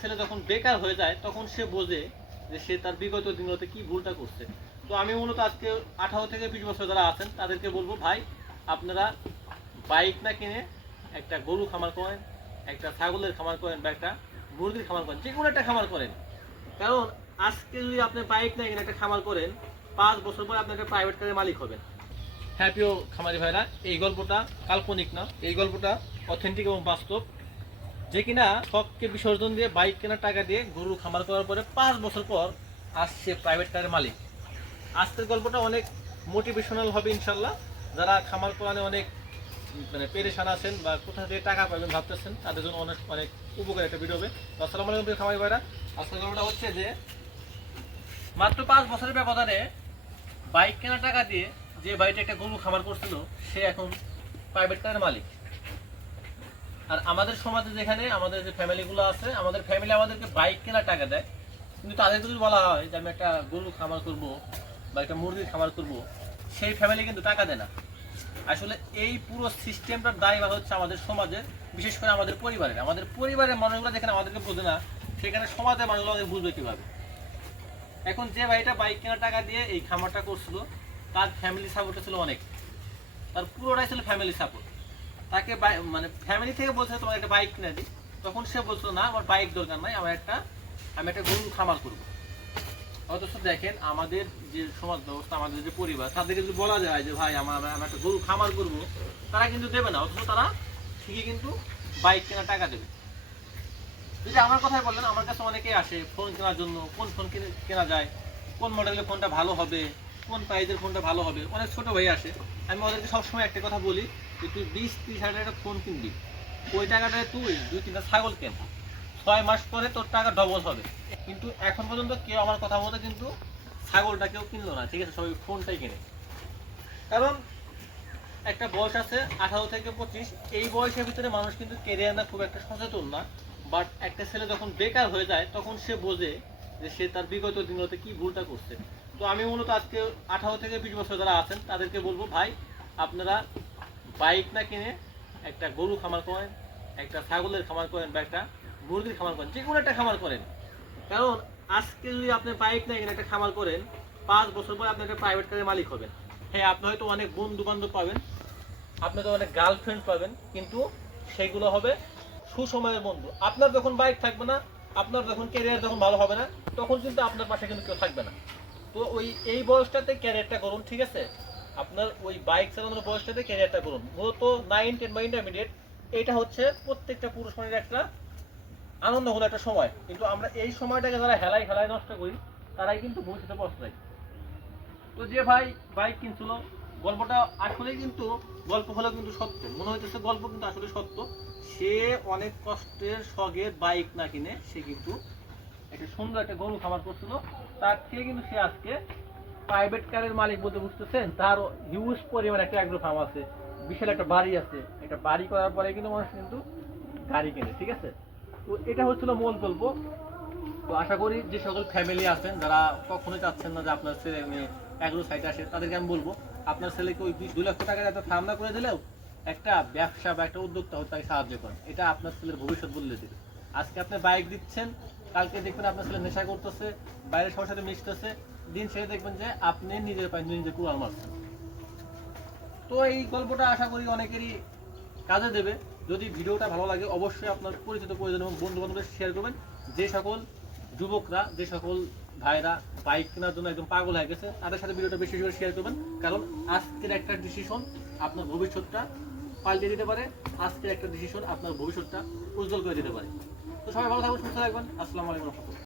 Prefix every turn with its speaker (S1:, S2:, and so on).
S1: ছেলে যখন বেকার হয়ে যায়, তখন সে বোঝে যে সে তার বিগত দিনগুলোতে কি ভুলটা করছে। তো আমি মূলত আজকে আঠারো থেকে বিশ বছর যারা আছেন, তাদেরকে বলব, ভাই, আপনারা বাইক না কিনে একটা গরু খামার করেন, একটা ছাগলের খামার করেন বা একটা মুরগির খামার করেন যে কোনো একটা খামার করেন। কারণ আজকে যদি আপনি বাইক না কিনে একটা খামার করেন, পাঁচ বছর পরে আপনি একটা প্রাইভেট কারের মালিক হবেন। হ্যাঁ প্রিয় খামারি ভাইরা, এই গল্পটা কাল্পনিক না, এই গল্পটা অথেন্টিক এবং বাস্তব। যে কিনা শখকে বিসর্জন দিয়ে, বাইক কেনার টাকা দিয়ে গরু খামার করার পরে পাঁচ বছর পর আসছে প্রাইভেট কারের মালিক। আজকের গল্পটা অনেক মোটিভেশনাল হবে ইনশাল্লাহ। যারা খামার করানে অনেক মানে পেরেশান আছেন বা কোথা থেকে টাকা পাবেন ভাবতেছেন, তাদের জন্য অনেক অনেক উপকার একটা ভিডিও হবে। আসসালামু আলাইকুম খামারি ভাইরা। আজকের গল্পটা হচ্ছে যে, মাত্র পাঁচ বছরের ব্যবধানে বাইক কেনার টাকা দিয়ে যে বাড়িতে একটা গরু খামার করছিল, সে এখন প্রাইভেট কারের মালিক। আর আমাদের সমাজে যেখানে আমাদের যে ফ্যামিলিগুলো আছে, আমাদের ফ্যামিলি আমাদেরকে বাইক কেনার টাকা দেয়। কিন্তু তাদেরকে যদি বলা হয় যে আমি একটা গরু খামার করব বা একটা মুরগির খামার করব, সেই ফ্যামিলি কিন্তু টাকা দেয় না। আসলে এই পুরো সিস্টেমটার দায়ভার হচ্ছে আমাদের সমাজে, বিশেষ করে আমাদের পরিবারের। আমাদের পরিবারের মানুষগুলো যেখানে আমাদেরকে বোঝে না, সেখানে সমাজের মানুষগুলো আমাদের বুঝবে কীভাবে? এখন যে ভাইটা বাইক কেনার টাকা দিয়ে এই খামারটা করছিল, তার ফ্যামিলি সাপোর্টটা ছিল অনেক। তার পুরোটাই ছিল ফ্যামিলি সাপোর্ট তাকে মানে ফ্যামিলি থেকে বলছে তোমার একটা বাইক কিনে দিই। তখন সে বলছিল না, আমার বাইক দরকার নাই, আমার একটা, আমি একটা গরু খামার করব। অথচ দেখেন আমাদের যে সমাজ ব্যবস্থা, আমাদের যে পরিবার, তাদেরকে যদি বলা যায় যে, ভাই, আমার, আমি একটা গরু খামার করব, তারা কিন্তু দেবে না, অথচ তারা ঠিকই কিন্তু বাইক কেনার টাকা দেবে। যদি আমার কথাই বললেন আমার কাছে অনেকেই আসে ফোন কেনার জন্য, কোন ফোন কেনা যায়, কোন মডেলের ফোনটা ভালো হবে, কোন প্রাইজের ফোনটা ভালো হবে, অনেক ছোট ভাই আসে, আমি ওদেরকে সবসময় একটা কথা বলি তুই বিশ ত্রিশ হাজার একটা ফোন কিনবি। ওই টাকাটায় তুই দুই তিনটা ছাগল কেন? ছয় মাস পরে তোর টাকা ডবল হবে। কিন্তু এখন পর্যন্ত কেউ আমার কথা মতো কিন্তু ছাগলটা কেউ কিনলো না, ঠিক আছে? সবাই ফোনটাই কিনে। কারণ একটা বয়স আছে, আঠারো থেকে পঁচিশ। এই বয়সের ভিতরে মানুষ কিন্তু কেরিয়ার না খুব একটা সচেতন না। বাট একটা ছেলে যখন বেকার হয়ে যায়, তখন সে বোঝে যে সে তার বিগত দিনগুলোতে কি ভুলটা করছে। তো আমি মূলত আজকে আঠারো থেকে বিশ বছর যারা আছেন, তাদেরকে বলব, ভাই, আপনারা বাইক না কিনে একটা গরু খামার করেন, একটা ছাগলের খামার করেন বা একটা মুরগির খামার করেন যে কোনো একটা খামার করেন। কারণ আজকে যদি আপনি বাইক না কিনে একটা খামার করেন, পাঁচ বছর পরে আপনি একটা প্রাইভেট কারের মালিক হবেন। হ্যাঁ আপনি হয়তো অনেক বন্ধু বান্ধব পাবেন, আপনি তো অনেক গার্লফ্রেন্ড পাবেন, কিন্তু সেগুলো হবে সুসময়ের বন্ধু। আপনার যখন বাইক থাকবে না, আপনার যখন ক্যারিয়ার যখন ভালো হবে না, তখন কিন্তু আপনার পাশে কিন্তু কেউ থাকবে না। তো ওই, এই বয়সটাতে ক্যারিয়ারটা করুন, ঠিক আছে? আপনার ওই বাইক চালানোর বয়সটাতে ক্যারিয়ারটা করুন। মূলত নাইন টেন বা ইন্টারমিডিয়েট এটা হচ্ছে প্রত্যেকটা পুরুষ মানুষের একটা আনন্দ হলো একটা সময়। কিন্তু আমরা এই সময়টাকে যারা হেলায় হেলায় নষ্ট করি, তারাই কিন্তু ভবিষ্যতে পস্তায় তো যে ভাই বাইক কিনছিল, গল্পটা আসলে কিন্তু, গল্প হলেও কিন্তু সত্য। মনে হইতেছে গল্প কিন্তু আসলে সত্য। সে অনেক কষ্টের শখের বাইক না কিনে, সে কিন্তু একটা সুন্দর একটা গরু খামার করছিল। তার থেকে কিন্তু সে আজকে প্রাইভেট কারের মালিক বলতে বুঝতেছেন, তার হিউজ পরিমাণ একটা অ্যাগ্রো ফার্ম আছে, বিশাল একটা বাড়ি আছে। একটা বাড়ি করার পরে কিন্তু মানুষ কিন্তু গাড়ি কেনে, ঠিক আছে? তো এটা হচ্ছিল মূল গল্প। তো আশা করি যে সকল ফ্যামিলি আছেন, যারা কখনোই চাচ্ছেন না যে আপনার ছেলে মেয়ে অ্যাগ্রো সাইটে আসে, তাদেরকে আমি বলব, আপনার ছেলেকে ওই বিশ দুই লক্ষ টাকা যাতে ফার্ম না করে দিলেও একটা ব্যবসা বা একটা উদ্যোক্তা হতে তাকে সাহায্য করেন এটা আপনার ছেলের ভবিষ্যৎ বদলে দেবে। আজকে আপনি বাইক দিচ্ছেন, কালকে দেখবেন আপনার ছেলে নেশা করতেছে, বাইরের সবার সাথে মিশতেছে দিন শেষে দেখবেন যে আপনি নিজের পায়ে নিজে কুড়াল মারছেন। তো এই গল্পটা আশা করি অনেকেরই কাজে দেবে। যদি ভিডিওটা ভালো লাগে, অবশ্যই আপনার পরিচিত প্রয়োজন এবং বন্ধু বান্ধবদের শেয়ার করবেন। যে সকল যুবকরা, যে সকল ভাইরা বাইক কেনার জন্য একদম পাগল হয়ে গেছে, তাদের সাথে ভিডিওটা বেশি করে শেয়ার করবেন। কারণ আজকের একটা ডিসিশন আপনার ভবিষ্যৎটা পাল্টে দিতে পারে, আজকের একটা ডিসিশন আপনার ভবিষ্যৎটা উজ্জ্বল করে দিতে পারে। তো সবাই ভালো থাকবেন, সুস্থ থাকবেন। আসসালামু আলাইকুম